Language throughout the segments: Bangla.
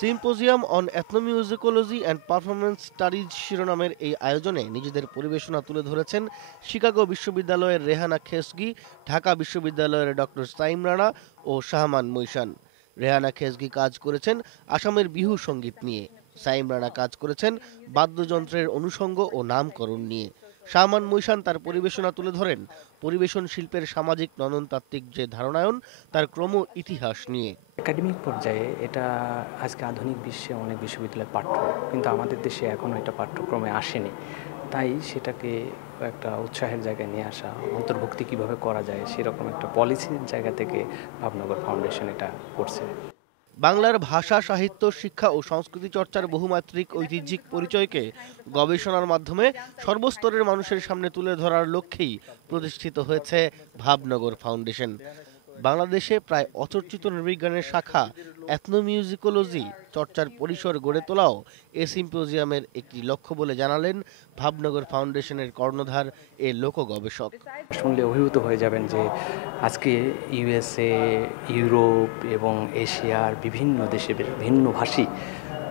Symposium on ethnomusicology and performance studies শিরোনামের এই আয়োজনে নিজেদের পরিবেশনা তুলে ধরেছেন শিকাগো বিশ্ববিদ্যালয়ের রেহানা খেসগি, ঢাকা বিশ্ববিদ্যালয়ের ডক্টর সাইম রানা ও শাহমান মৈশান। রেহানা খেসগি কাজ করেছেন আসামের বিহু সঙ্গীত নিয়ে, সাইম রানা কাজ করেছেন বাদ্যযন্ত্রের অনুষঙ্গ ও নামকরণ নিয়ে। শাহমান মৈশান তার পরিবেশনা তুলে ধরেন পরিবেশন শিল্পের সামাজিক নননতাত্ত্বিক যে ধারণায়ন তার ক্রম ইতিহাস নিয়ে। একাডেমিক পর্যায়ে এটা আজকে আধুনিক বিশ্বে অনেক বিশ্ববিদ্যালয়ে পাঠ্য, কিন্তু আমাদের দেশে এখনও এটা পাঠ্যক্রমে আসেনি। তাই সেটাকে একটা উৎসাহের জায়গায় নিয়ে আসা, অন্তর্ভুক্তি কিভাবে করা যায় সেরকম একটা পলিসির জায়গা থেকে ভাবনগর ফাউন্ডেশন এটা করছে। বাংলার ভাষা, সাহিত্য, শিক্ষা ও সংস্কৃতি চর্চার বহুমাত্রিক ঐতিহ্যিক পরিচয়কে গবেষণার মাধ্যমে সর্বস্তরের মানুষের সামনে তুলে ধরার লক্ষ্যেই প্রতিষ্ঠিত হয়েছে ভাবনগর ফাউন্ডেশন। বাংলাদেশে প্রায় অচর্চিত নৃবিজ্ঞানের শাখা এথনোমিউজিকোলজি চর্চার পরিসর গড়ে তোলাও এ সিম্পোজিয়ামের একটি লক্ষ্য বলে জানালেন ভাবনগর ফাউন্ডেশনের কর্ণধার এ লোক গবেষক। শুনলে অভিভূত হয়ে যাবেন যে আজকে ইউএসএ, ইউরোপ এবং এশিয়ার বিভিন্ন দেশের ভিন্নভাষী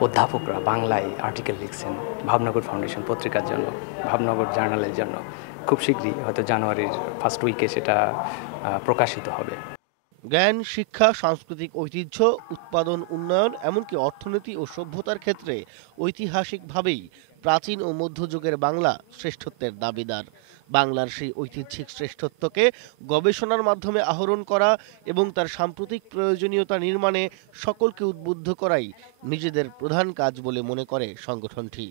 অধ্যাপকরা বাংলায় আর্টিকেল লিখছেন ভাবনগর ফাউন্ডেশন পত্রিকার জন্য, ভাবনগর জার্নালের জন্য। খুব শীঘ্রই, হয়তো জানুয়ারির ফার্স্ট উইকে সেটা প্রকাশিত হবে। জ্ঞান, শিক্ষা, সাংস্কৃতিক ঐতিহ্য, উৎপাদন, উন্নয়ন, এমনকি অর্থনীতি ও সভ্যতার ক্ষেত্রে ঐতিহাসিকভাবেই প্রাচীন ও মধ্যযুগের বাংলা শ্রেষ্ঠত্বের দাবিদার। বাংলার সেই ঐতিহ্যিক শ্রেষ্ঠত্বকে গবেষণার মাধ্যমে আহরণ করা এবং তার সাম্প্রতিক প্রয়োজনীয়তা নির্মাণে সকলকে উদ্বুদ্ধ করাই নিজেদের প্রধান কাজ বলে মনে করে সংগঠনটি।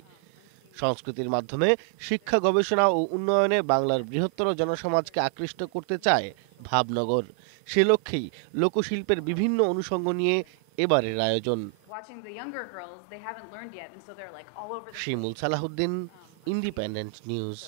সংস্কৃতির মাধ্যমে শিক্ষা, গবেষণা ও উন্নয়নে বাংলার বৃহত্তর জনসমাজকে আকৃষ্ট করতে চায় ভাবনগর। সে লক্ষ্যেই লোকশিল্পের বিভিন্ন অনুষঙ্গ নিয়ে এবারের আয়োজন। শিমুল সালাহুদ্দিন, ইন্ডিপেন্ডেন্ট নিউজ।